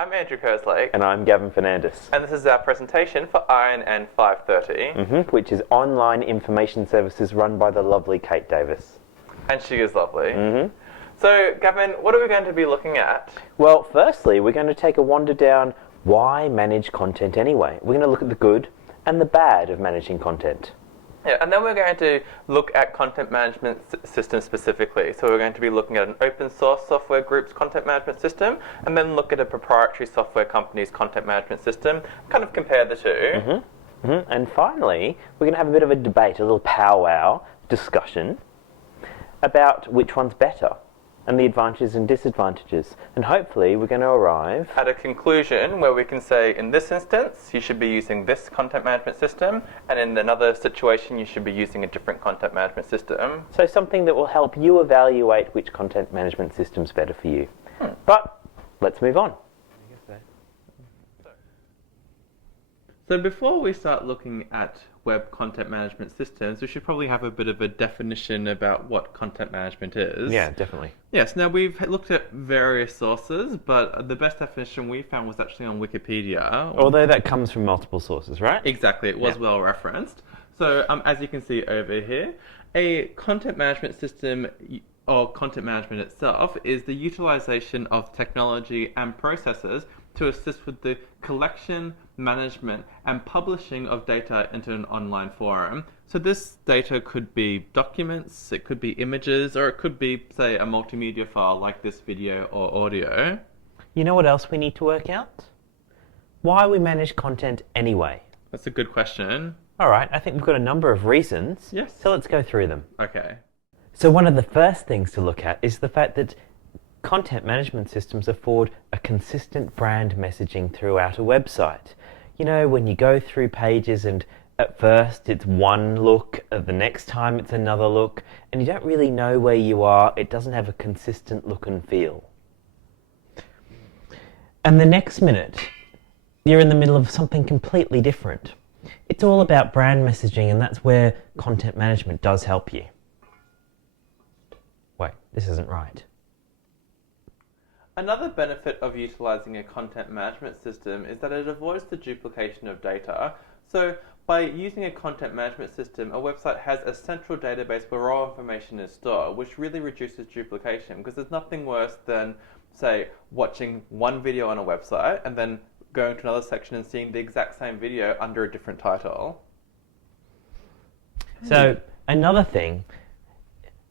I'm Andrew Kerslake. And I'm Gavin Fernandez. And this is our presentation for INN530. Which is online information services run by the lovely Kate Davis. And she is lovely. So, Gavin, what are we going to be looking at? Well, firstly, we're going to take a wander down why manage content anyway. We're going to look at the good and the bad of managing content. Yeah, and then we're going to look at content management systems specifically. So we're going to be looking at an open source software group's content management system, and then look at a proprietary software company's content management system, kind of compare the two. And finally, we're going to have a bit of a debate, a little powwow discussion about which one's better and the advantages and disadvantages. And hopefully we're going to arrive at a conclusion where we can say, in this instance, you should be using this content management system, and in another situation, you should be using a different content management system. So something that will help you evaluate which content management system's better for you. But let's move on. So before we start looking at web content management systems, we should probably have a bit of a definition about what content management is. Yeah, definitely. Yes, now we've looked at various sources, but the best definition we found was actually on Wikipedia. Although that comes from multiple sources, right? Exactly, it was well referenced. So as you can see over here, a content management system or content management itself is the utilization of technology and processes to assist with the collection, management, and publishing of data into an online forum. So this data could be documents, it could be images, or it could be, say, a multimedia file like this video or audio. You know what else we need to work out? Why we manage content anyway. That's a good question. All right, I think we've got a number of reasons. Yes. So let's go through them. Okay. So one of the first things to look at is the fact that content management systems afford a consistent brand messaging throughout a website. You know, when you go through pages and at first it's one look, the next time it's another look, and you don't really know where you are, it doesn't have a consistent look and feel. And the next minute, you're in the middle of something completely different. It's all about brand messaging, and that's where content management does help you. Wait, this isn't right. Another benefit of utilizing a content management system is that it avoids the duplication of data. So by using a content management system, a website has a central database where all information is stored, which really reduces duplication, because there's nothing worse than, say, watching one video on a website and then going to another section and seeing the exact same video under a different title. So another thing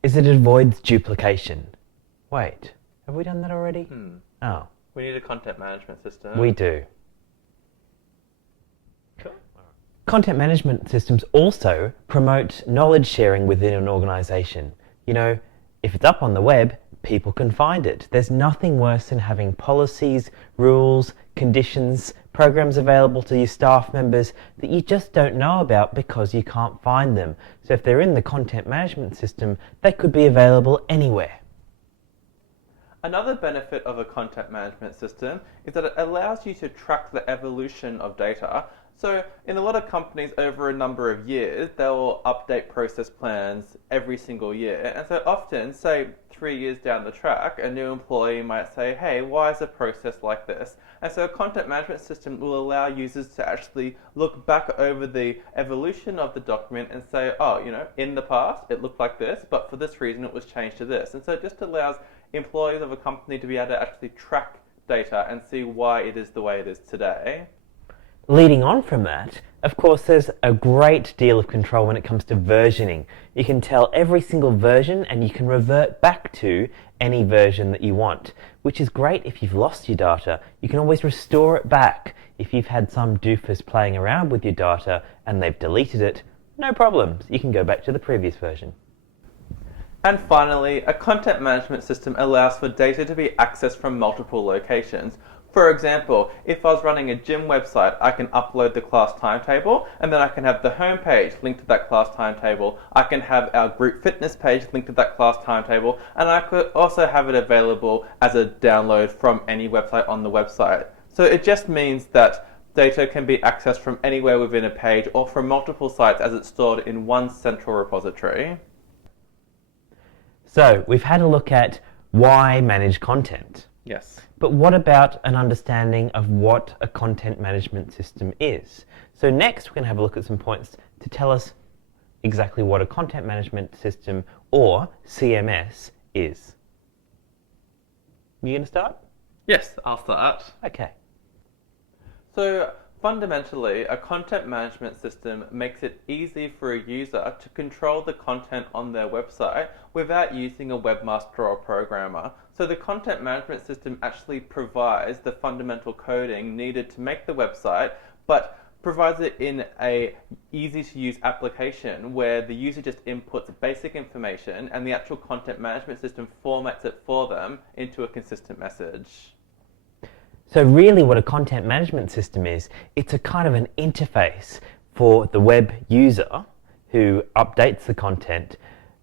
is that it avoids duplication. Wait. Have we done that already? Oh. We need a content management system. We do. Cool. Content management systems also promote knowledge sharing within an organization. You know, if it's up on the web, people can find it. There's nothing worse than having policies, rules, conditions, programs available to your staff members that you just don't know about because you can't find them. So if they're in the content management system, they could be available anywhere. Another benefit of a content management system is that it allows you to track the evolution of data. So in a lot of companies over a number of years, they'll update process plans every single year. And so often, say 3 years down the track, a new employee might say, hey, why is a process like this? And so a content management system will allow users to actually look back over the evolution of the document and say, oh, you know, in the past it looked like this, but for this reason it was changed to this. And so it just allows employees of a company to be able to actually track data and see why it is the way it is today. Leading on from that, of course, there's a great deal of control when it comes to versioning. You can tell every single version and you can revert back to any version that you want, which is great if you've lost your data. You can always restore it back. If you've had some doofus playing around with your data and they've deleted it, no problems. You can go back to the previous version. And finally, a content management system allows for data to be accessed from multiple locations. For example, if I was running a gym website, I can upload the class timetable, and then I can have the home page linked to that class timetable. I can have our group fitness page linked to that class timetable, and I could also have it available as a download from any website on the website. So it just means that data can be accessed from anywhere within a page or from multiple sites as it's stored in one central repository. So we've had a look at why manage content. Yes. But what about an understanding of what a content management system is? So next we're going to have a look at some points to tell us exactly what a content management system or CMS is. You going to start? Yes, I'll start. Okay. So fundamentally, a content management system makes it easy for a user to control the content on their website without using a webmaster or programmer. So the content management system actually provides the fundamental coding needed to make the website, but provides it in a easy to use application where the user just inputs basic information and the actual content management system formats it for them into a consistent message. So really what a content management system is, it's a kind of an interface for the web user who updates the content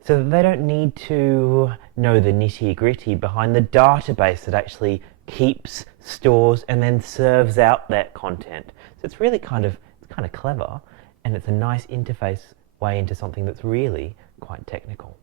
so that they don't need to know the nitty-gritty behind the database that actually keeps, stores, and then serves out that content. So it's really kind of clever, and it's a nice interface way into something that's really quite technical.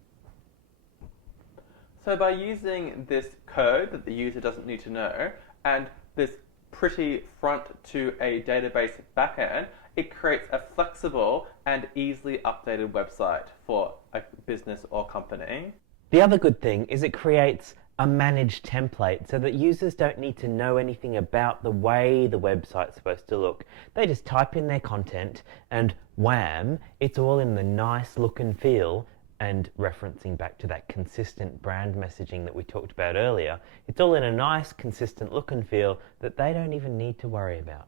So by using this code that the user doesn't need to know and this pretty front to a database backend, it creates a flexible and easily updated website for a business or company. The other good thing is it creates a managed template so that users don't need to know anything about the way the website's supposed to look. They just type in their content and wham, it's all in the nice look and feel, and referencing back to that consistent brand messaging that we talked about earlier, it's all in a nice consistent look and feel that they don't even need to worry about.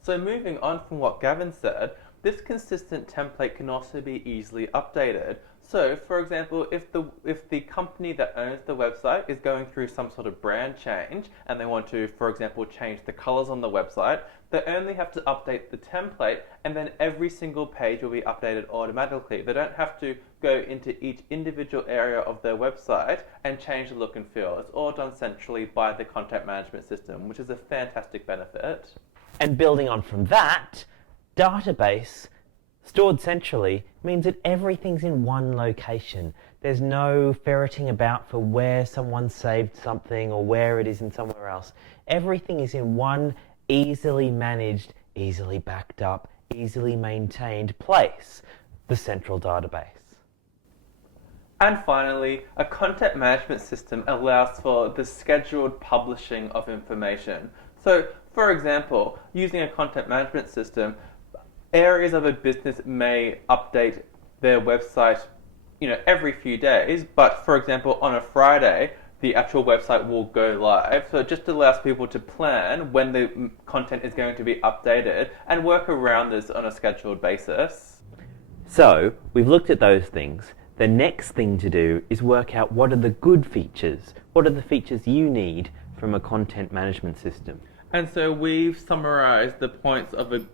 So moving on from what Gavin said, this consistent template can also be easily updated. So, for example, if the company that owns the website is going through some sort of brand change and they want to, for example, change the colors on the website, they only have to update the template and then every single page will be updated automatically. They don't have to go into each individual area of their website and change the look and feel. It's all done centrally by the content management system, which is a fantastic benefit. And building on from that, database stored centrally means that everything's in one location. There's no ferreting about for where someone saved something or where it is in somewhere else. Everything is in one easily managed, easily backed up, easily maintained place, the central database. And finally, a content management system allows for the scheduled publishing of information. So, for example, using a content management system, areas of a business may update their website, every few days, but for example, on a Friday, the actual website will go live. So it just allows people to plan when the content is going to be updated and work around this on a scheduled basis. So we've looked at those things. The next thing to do is work out what are the good features. What are the features you need from a content management system? And so we've summarized the points of a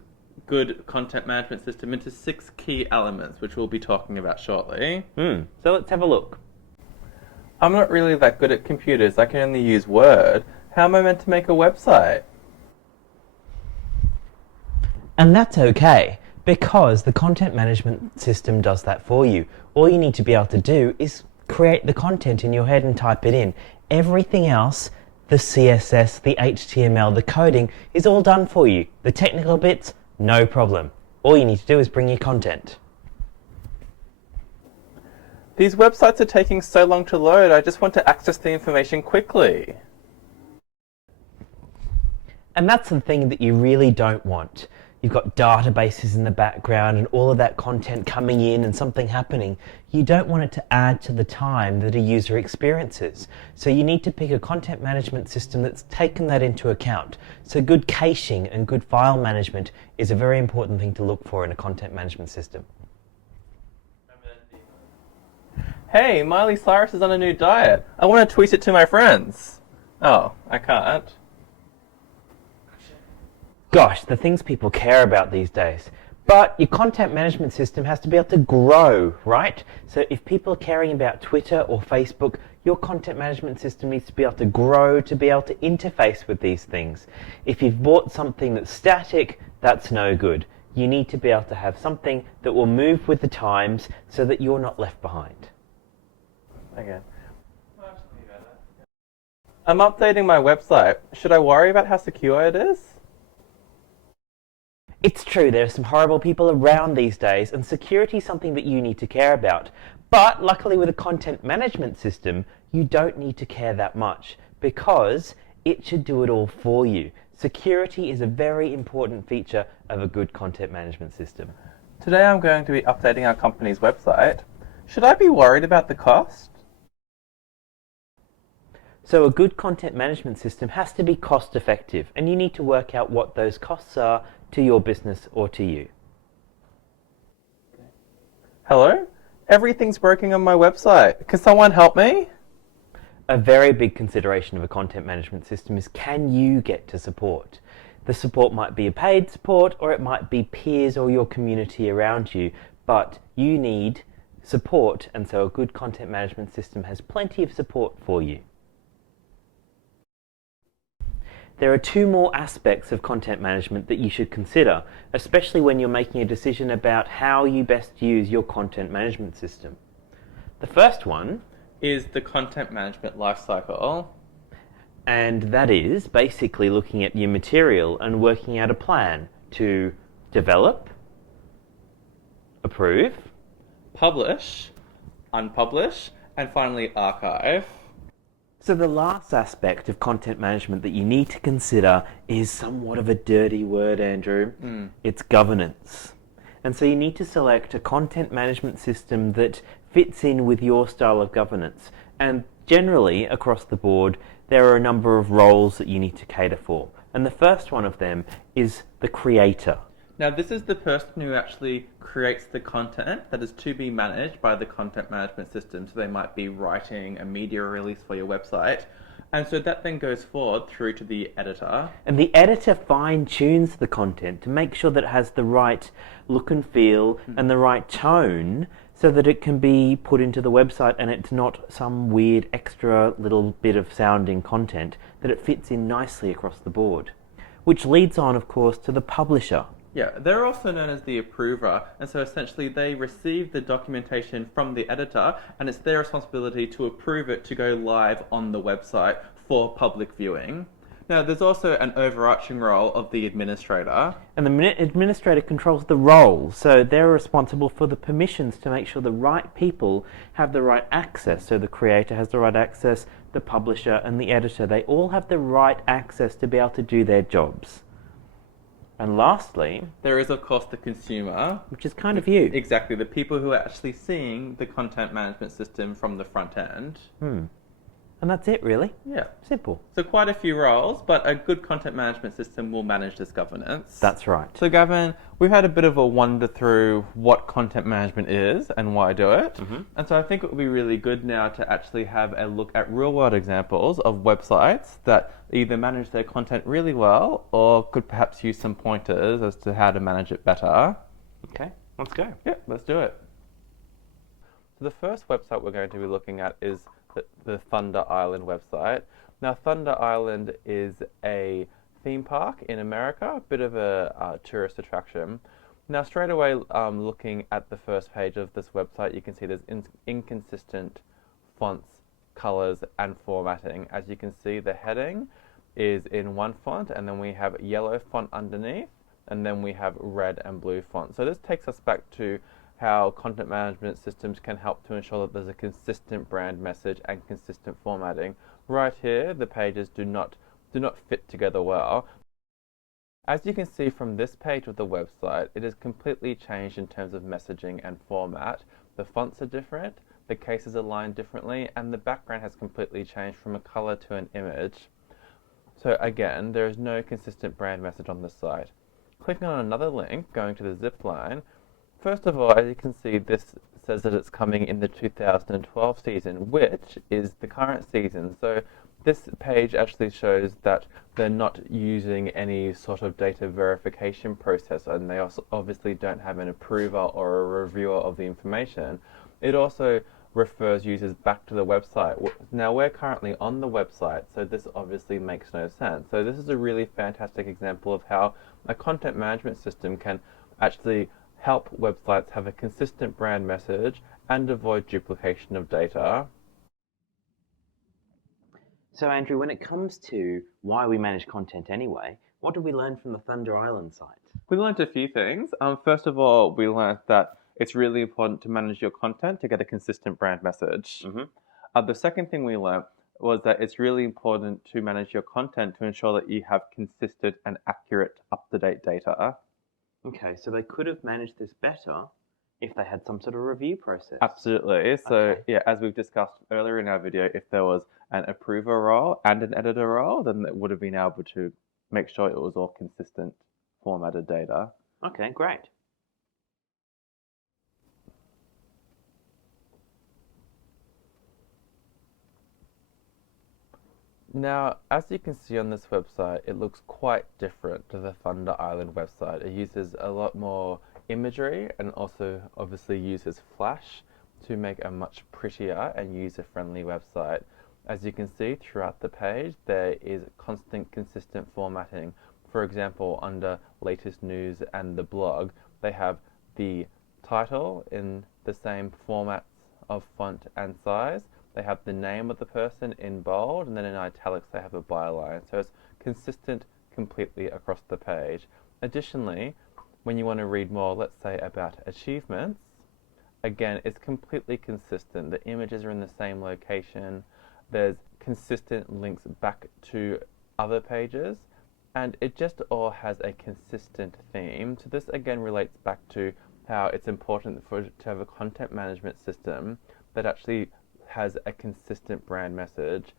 good content management system into 6 key elements, which we'll be talking about shortly. So let's have a look. I'm not really that good at computers. I can only use Word. How am I meant to make a website? And that's okay, because the content management system does that for you. All you need to be able to do is create the content in your head and type it in. Everything else, the CSS, the HTML, the coding, is all done for you. The technical bits, no problem. All you need to do is bring your content. These websites are taking so long to load. I just want to access the information quickly. And that's the thing that you really don't want. You've got databases in the background and all of that content coming in and something happening. You don't want it to add to the time that a user experiences. So you need to pick a content management system that's taken that into account. So good caching and good file management is a very important thing to look for in a content management system. Hey, Miley Cyrus is on a new diet. I want to tweet it to my friends. Oh, I can't. Gosh, the things people care about these days. But your content management system has to be able to grow, right? So if people are caring about Twitter or Facebook, your content management system needs to be able to grow, to be able to interface with these things. If you've bought something that's static, that's no good. You need to be able to have something that will move with the times so that you're not left behind. Again. I'm updating my website. Should I worry about how secure it is? It's true, there are some horrible people around these days, and security is something that you need to care about. But luckily with a content management system, you don't need to care that much, because it should do it all for you. Security is a very important feature of a good content management system. Today I'm going to be updating our company's website. Should I be worried about the cost? So a good content management system has to be cost effective, and you need to work out what those costs are to your business or to you. Hello? Everything's broken on my website. Can someone help me? A very big consideration of a content management system is, can you get to support? The support might be a paid support, or it might be peers or your community around you, but you need support, and so a good content management system has plenty of support for you. There are two more aspects of content management that you should consider, especially when you're making a decision about how you best use your content management system. The first one is the content management lifecycle. And that is basically looking at your material and working out a plan to develop, approve, publish, unpublish, and finally archive. So the last aspect of content management that you need to consider is somewhat of a dirty word, Andrew. It's governance. And so you need to select a content management system that fits in with your style of governance. And generally, across the board, there are a number of roles that you need to cater for. And the first one of them is the creator. Now, this is the person who actually creates the content that is to be managed by the content management system. So they might be writing a media release for your website. And so that then goes forward through to the editor. And the editor fine-tunes the content to make sure that it has the right look and feel and the right tone so that it can be put into the website and it's not some weird extra little bit of sounding content, that it fits in nicely across the board. Which leads on, of course, to the publisher. Yeah, they're also known as the approver, and so essentially they receive the documentation from the editor, and it's their responsibility to approve it to go live on the website for public viewing. Now, there's also an overarching role of the administrator. And the administrator controls the roles, so they're responsible for the permissions to make sure the right people have the right access. So the creator has the right access, the publisher and the editor, they all have the right access to be able to do their jobs. And lastly, there is, of course, the consumer. Which is kind of you. Exactly, the people who are actually seeing the content management system from the front end. And that's it, really. Yeah. Simple. So quite a few roles, but a good content management system will manage this governance. That's right. So Gavin, we've had a bit of a wander through what content management is and why do it. And so I think it would be really good now to actually have a look at real-world examples of websites that either manage their content really well or could perhaps use some pointers as to how to manage it better. Okay, let's go. Yeah, let's do it. So the first website we're going to be looking at is the Thunder Island website. Now, Thunder Island is a theme park in America, a bit of a tourist attraction. Now, straight away, looking at the first page of this website, you can see there's inconsistent fonts, colors, and formatting. As you can see, the heading is in one font, and then we have yellow font underneath, and then we have red and blue font. So this takes us back to how content management systems can help to ensure that there's a consistent brand message and consistent formatting. Right here, the pages do not fit together well. As you can see from this page of the website, it is completely changed in terms of messaging and format. The fonts are different, the cases are aligned differently, and the background has completely changed from a color to an image. So again, there is no consistent brand message on this site. Clicking on another link, going to the zip line, first of all, as you can see, this says that it's coming in the 2012 season, which is the current season. So this page actually shows that they're not using any sort of data verification process, and they also obviously don't have an approver or a reviewer of the information. It also refers users back to the website. Now, we're currently on the website, so this obviously makes no sense. So this is a really fantastic example of how a content management system can actually help websites have a consistent brand message and avoid duplication of data. So, Andrew, when it comes to why we manage content anyway, what did we learn from the Thunder Island site? We learned a few things. First of all, we learned that it's really important to manage your content to get a consistent brand message. The second thing we learned was that it's really important to manage your content to ensure that you have consistent and accurate, up-to-date data. Okay, so they could have managed this better if they had some sort of review process. Absolutely. So, Okay. yeah, as we've discussed earlier in our video, if there was an approver role and an editor role, then it would have been able to make sure it was all consistent formatted data. Okay, great. Now, as you can see on this website, it looks quite different to the Thunder Island website. It uses a lot more imagery and also obviously uses Flash to make a much prettier and user-friendly website. As you can see throughout the page, there is constant, consistent formatting. For example, under latest news and the blog, they have the title in the same formats of font and size. They have the name of the person in bold, and then in italics they have a byline. So it's consistent completely across the page. Additionally, when you want to read more, let's say about achievements, again, it's completely consistent. The images are in the same location. There's consistent links back to other pages, and it just all has a consistent theme. So this again relates back to how it's important to have a content management system that actually has a consistent brand message.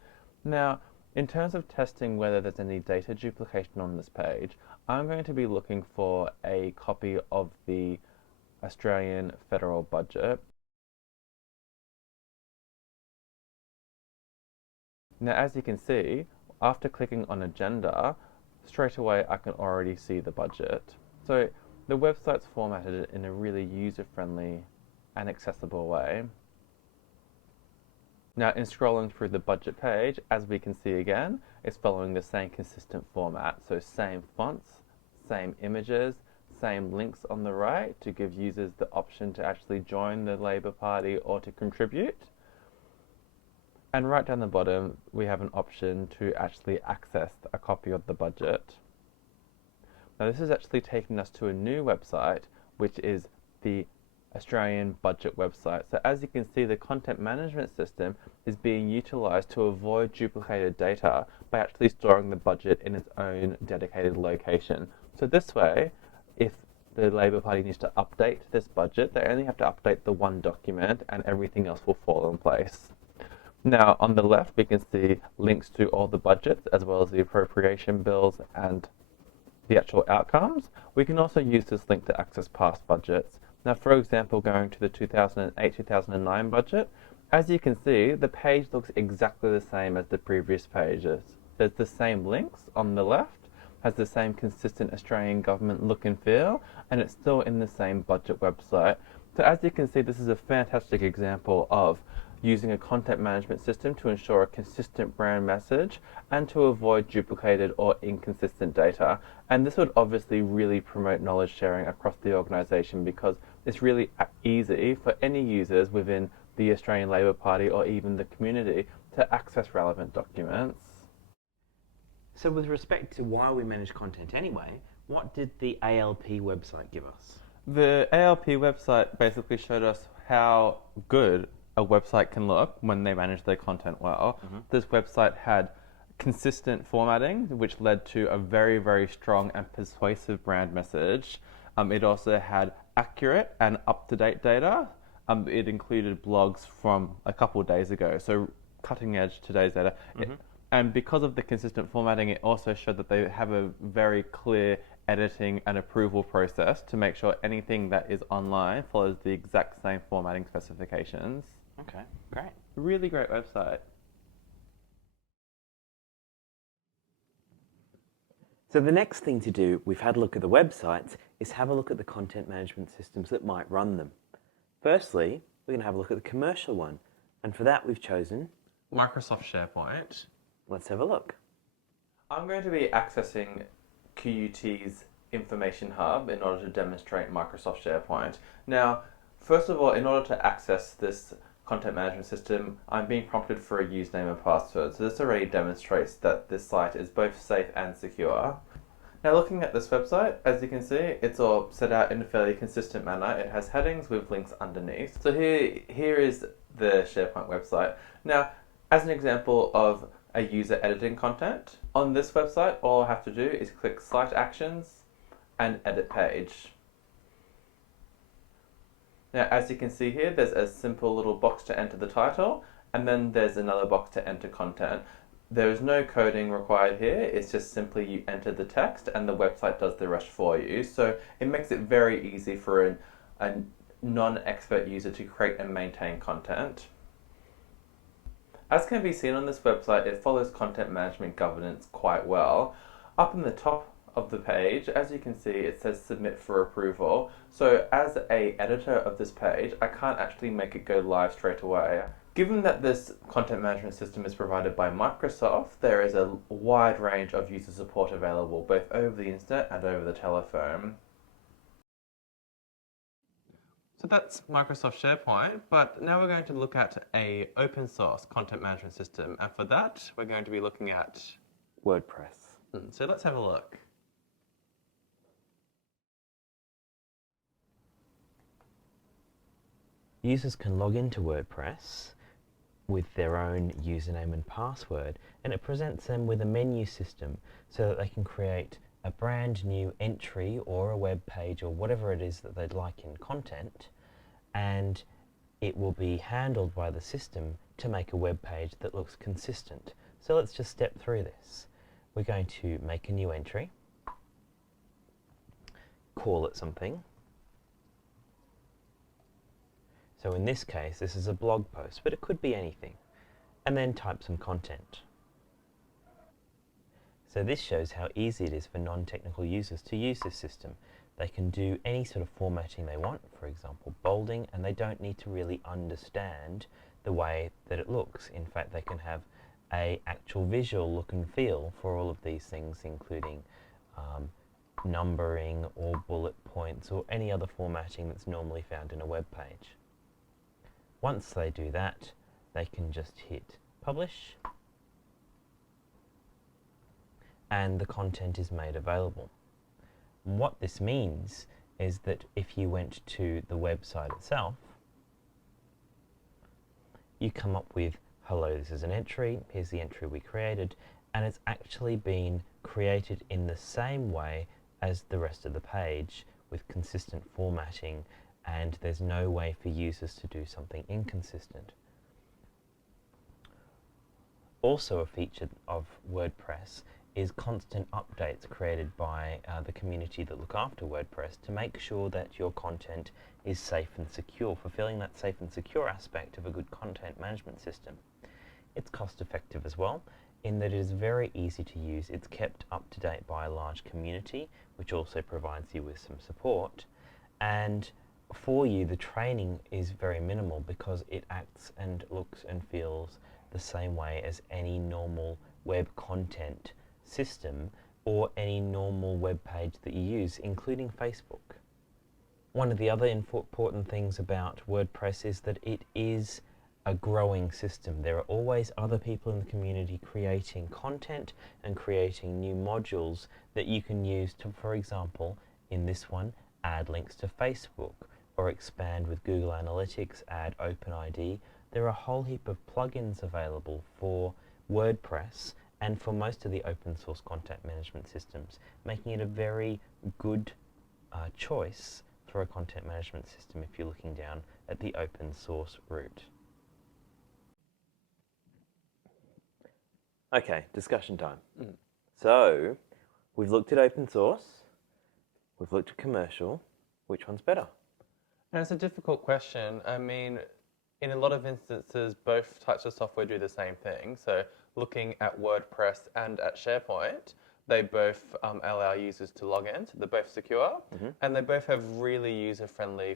Now, in terms of testing whether there's any data duplication on this page, I'm going to be looking for a copy of the Australian federal budget. Now, as you can see, after clicking on agenda, straight away I can already see the budget. So the website's formatted in a really user-friendly and accessible way. Now, in scrolling through the budget page, as we can see again, it's following the same consistent format. So same fonts, same images, same links on the right to give users the option to actually join the Labor Party or to contribute. And right down the bottom, we have an option to actually access a copy of the budget. Now, this is actually taking us to a new website, which is the Australian budget website. So as you can see, the content management system is being utilised to avoid duplicated data by actually storing the budget in its own dedicated location. So this way, if the Labor Party needs to update this budget, they only have to update the one document and everything else will fall in place. Now, on the left, we can see links to all the budgets as well as the appropriation bills and the actual outcomes. We can also use this link to access past budgets. Now, for example, going to the 2008-2009 budget, as you can see, the page looks exactly the same as the previous pages. There's the same links on the left, has the same consistent Australian government look and feel, and it's still in the same budget website. So as you can see, this is a fantastic example of using a content management system to ensure a consistent brand message and to avoid duplicated or inconsistent data. And this would obviously really promote knowledge sharing across the organisation because it's really easy for any users within the Australian Labor Party or even the community to access relevant documents. So with respect to why we manage content anyway, what did the ALP website give us? The ALP website basically showed us how good a website can look when they manage their content well. This website had consistent formatting, which led to a very, very strong and persuasive brand message. It also had accurate and up-to-date data. It included blogs from a couple of days ago, so cutting edge today's data. And because of the consistent formatting, it also showed that they have a very clear editing and approval process to make sure anything that is online follows the exact same formatting specifications. Okay, great. Really great website. So the next thing to do, we've had a look at the websites, is have a look at the content management systems that might run them. Firstly, we're going to have a look at the commercial one. And for that, we've chosen Microsoft SharePoint. Let's have a look. I'm going to be accessing QUT's Information Hub in order to demonstrate Microsoft SharePoint. Now, first of all, in order to access this content management system, I'm being prompted for a username and password. So this already demonstrates that this site is both safe and secure. Now looking at this website, as you can see, it's all set out in a fairly consistent manner. It has headings with links underneath. So here is the SharePoint website. Now, as an example of a user editing content, on this website, all I have to do is click Site Actions and Edit Page. Now, as you can see here, there's a simple little box to enter the title, and then there's another box to enter content. There is no coding required here, it's just simply you enter the text and the website does the rest for you. So it makes it very easy for a non-expert user to create and maintain content. As can be seen on this website, it follows content management governance quite well. Up in the top of the page, as you can see, it says submit for approval. So as an editor of this page, I can't actually make it go live straight away. Given that this content management system is provided by Microsoft, there is a wide range of user support available, both over the internet and over the telephone. So that's Microsoft SharePoint, but now we're going to look at an open source content management system, and for that, we're going to be looking at WordPress. So let's have a look. Users can log into WordPress with their own username and password, and it presents them with a menu system so that they can create a brand new entry or a web page or whatever it is that they'd like in content, and it will be handled by the system to make a web page that looks consistent. So let's just step through this. We're going to make a new entry, call it something. So in this case, this is a blog post, but it could be anything. And then type some content. So this shows how easy it is for non-technical users to use this system. They can do any sort of formatting they want, for example, bolding, and they don't need to really understand the way that it looks. In fact, they can have an actual visual look and feel for all of these things, including numbering or bullet points or any other formatting that's normally found in a web page. Once they do that, they can just hit publish, and the content is made available. And what this means is that if you went to the website itself, you come up with, hello, this is an entry, here's the entry we created, and it's actually been created in the same way as the rest of the page with consistent formatting, and there's no way for users to do something inconsistent. Also a feature of WordPress is constant updates created by the community that look after WordPress to make sure that your content is safe and secure, fulfilling that safe and secure aspect of a good content management system. It's cost effective as well, in that it is very easy to use. It's kept up to date by a large community, which also provides you with some support, and for you the training is very minimal because it acts and looks and feels the same way as any normal web content system or any normal web page that you use, including Facebook. One of the other important things about WordPress is that it is a growing system. There are always other people in the community creating content and creating new modules that you can use to, for example, in this one, add links to Facebook, or expand with Google Analytics, add OpenID. There are a whole heap of plugins available for WordPress and for most of the open source content management systems, making it a very good choice for a content management system if you're looking down at the open source route. Okay, discussion time. So, we've looked at open source, we've looked at commercial. Which one's better? And it's a difficult question. I mean, in a lot of instances, both types of software do the same thing. So looking at WordPress and at SharePoint, they both allow users to log in. So they're both secure, and they both have really user-friendly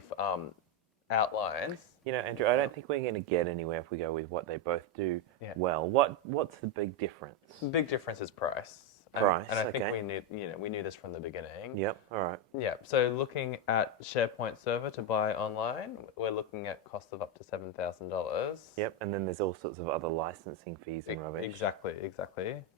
outlines. You know, Andrew, I don't think we're going to get anywhere if we go with what they both do well. What's the big difference? The big difference is price. Price, and I think okay. we knew this from the beginning. Yep, all right. Yeah. So looking at SharePoint server to buy online, we're looking at cost of up to $7,000. Yep, and then there's all sorts of other licensing fees and rubbish. Exactly.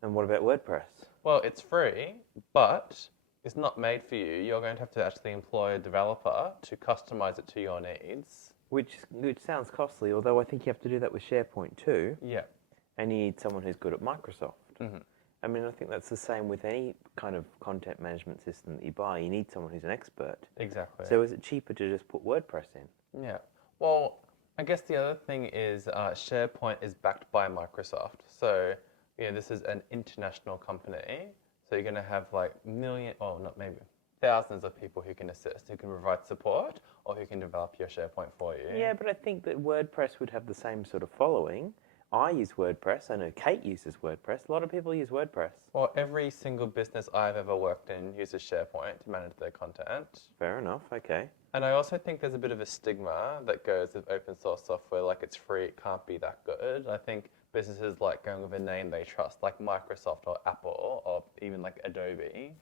And what about WordPress? Well, it's free, but it's not made for you. You're going to have to actually employ a developer to customize it to your needs. Which sounds costly, although I think you have to do that with SharePoint too. Yeah. And you need someone who's good at Microsoft. Mm-hmm. I mean, I think that's the same with any kind of content management system that you buy. You need someone who's an expert. Exactly. So is it cheaper to just put WordPress in? Yeah. Well, I guess the other thing is SharePoint is backed by Microsoft. So, this is an international company. So you're going to have like thousands of people who can assist, who can provide support, or who can develop your SharePoint for you. Yeah, but I think that WordPress would have the same sort of following. I use WordPress. I know Kate uses WordPress. A lot of people use WordPress. Well, every single business I've ever worked in uses SharePoint to manage their content. Fair enough, okay. And I also think there's a bit of a stigma that goes with open source software, like it's free, it can't be that good. I think businesses like going with a name they trust, like Microsoft or Apple or even like Adobe.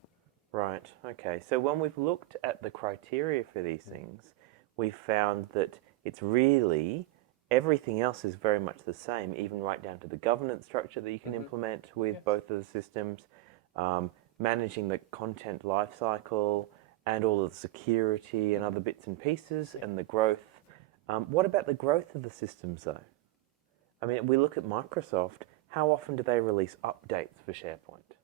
Right, okay. So when we've looked at the criteria for these things, we've found that it's really, everything else is very much the same, even right down to the governance structure that you can implement with both of the systems, managing the content lifecycle, and all of the security and other bits and pieces, and the growth. What about the growth of the systems, though? I mean, we look at Microsoft. How often do they release updates for SharePoint?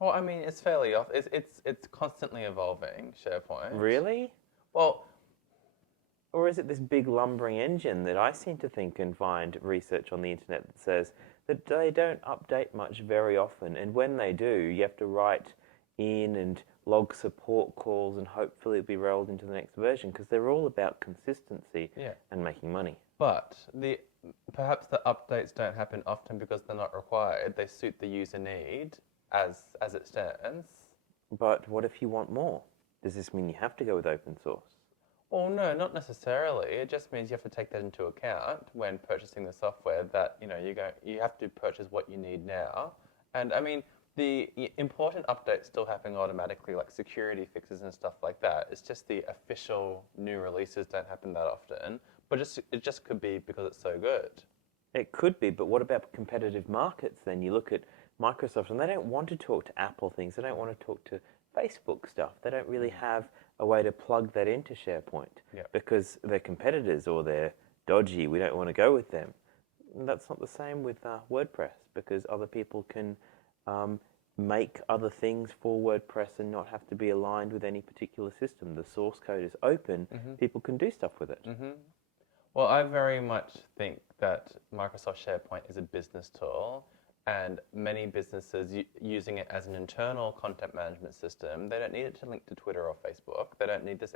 Well, I mean, it's fairly off. It's constantly evolving, SharePoint. Really? Well, or is it this big lumbering engine that I seem to think and find research on the internet that says that they don't update much very often, and when they do, you have to write in and log support calls and hopefully it'll be rolled into the next version because they're all about consistency and making money. But perhaps the updates don't happen often because they're not required. They suit the user need as it stands. But what if you want more? Does this mean you have to go with open source? Well, no, not necessarily. It just means you have to take that into account when purchasing the software. That you have to purchase what you need now. And I mean, the important updates still happen automatically, like security fixes and stuff like that. It's just the official new releases don't happen that often. But it just could be because it's so good. It could be, but what about competitive markets then? You look at Microsoft and they don't want to talk to Apple things. They don't want to talk to Facebook stuff. They don't really have a way to plug that into SharePoint because they're competitors or they're dodgy. We don't want to go with them. And that's not the same with WordPress because other people can make other things for WordPress and not have to be aligned with any particular system. The source code is open. People can do stuff with it. Well, I very much think that Microsoft SharePoint is a business tool, and many businesses using it as an internal content management system, they don't need it to link to Twitter or Facebook. They don't need this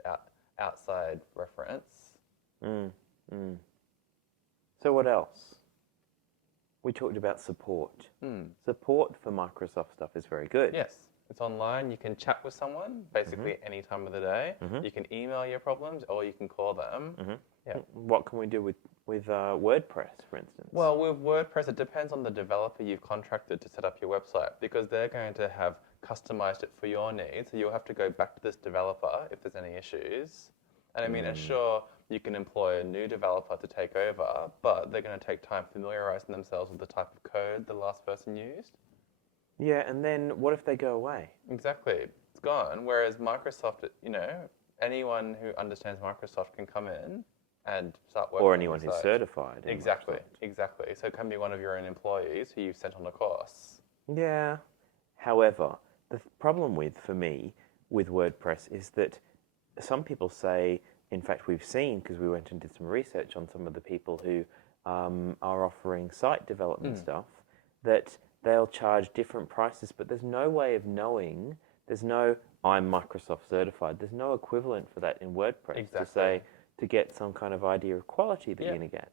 outside reference. So what else? We talked about support. Support for Microsoft stuff is very good. Yes. It's online. You can chat with someone basically any time of the day. You can email your problems or you can call them. Yeah. What can we do with WordPress, for instance? Well, with WordPress, it depends on the developer you've contracted to set up your website because they're going to have customized it for your needs. So you'll have to go back to this developer if there's any issues. And I mean, sure, you can employ a new developer to take over, but they're going to take time familiarizing themselves with the type of code the last person used. Yeah, and then what if they go away? Exactly. It's gone. Whereas Microsoft, anyone who understands Microsoft can come in and start working. Or anyone who's certified. Exactly. So it can be one of your own employees who you've sent on a course. Yeah. However, the problem for me, with WordPress is that some people say, in fact we've seen, because we went and did some research on some of the people who are offering site development stuff, that they'll charge different prices, but there's no way of knowing, I'm Microsoft certified, there's no equivalent for that in WordPress to say, to get some kind of idea of quality that you're going to get.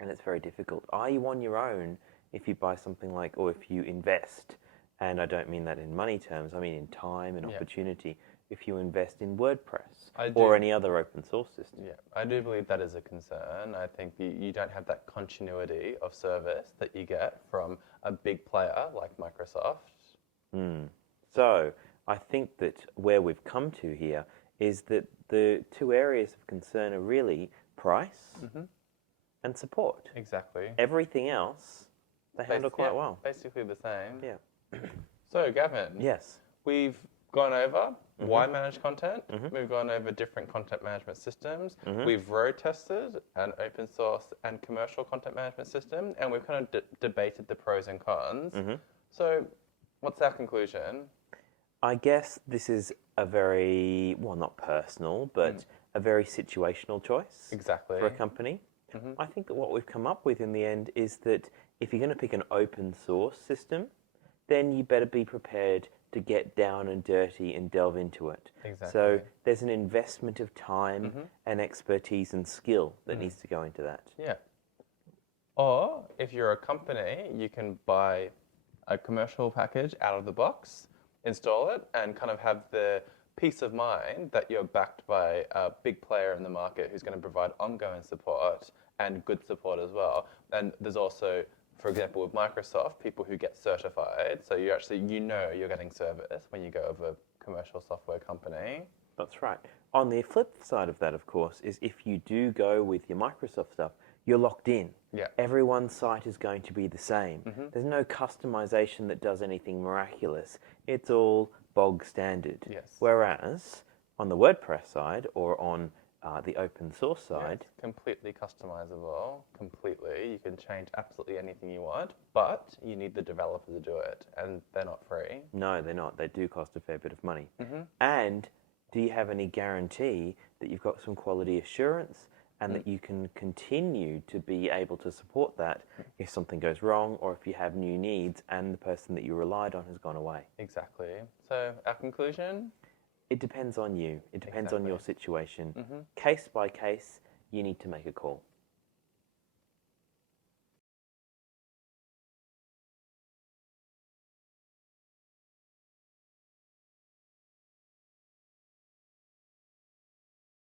And it's very difficult. Are you on your own if you buy something like, or if you invest, and I don't mean that in money terms, I mean in time and opportunity, if you invest in WordPress or any other open source system? Yeah, I do believe that is a concern. I think you don't have that continuity of service that you get from a big player like Microsoft. So I think that where we've come to here is that the two areas of concern are really price and support. Exactly. Everything else they handle quite well. Basically the same. Yeah. So, Gavin, Yes. we've gone over why manage content. We've gone over different content management systems. We've road tested an open source and commercial content management system, and we've kind of debated the pros and cons. So, what's our conclusion? I guess this is a very, well, not personal, but a very situational choice Exactly. for a company. I think that what we've come up with in the end is that if you're going to pick an open source system, then you better be prepared to get down and dirty and delve into it. Exactly. So there's an investment of time and expertise and skill that needs to go into that. Yeah. Or if you're a company, you can buy a commercial package out of the box, install it, and kind of have the peace of mind that you're backed by a big player in the market who's going to provide ongoing support and good support as well. And there's also, for example, with Microsoft, people who get certified. So you actually, you're getting service when you go with a commercial software company. That's right. On the flip side of that, of course, is if you do go with your Microsoft stuff, you're locked in. Yeah. Everyone's site is going to be the same. There's no customization that does anything miraculous. It's all bog standard. Yes. Whereas on the WordPress side or on the open source side, It's completely customizable, completely. You can change absolutely anything you want, but you need the developer to do it, and they're not free. no, they're not. They do cost a fair bit of money. And do you have any guarantee that you've got some quality assurance and that you can continue to be able to support that if something goes wrong or if you have new needs and the person that you relied on has gone away? Exactly. So our conclusion? It depends on you. It depends on your situation. Case by case, you need to make a call.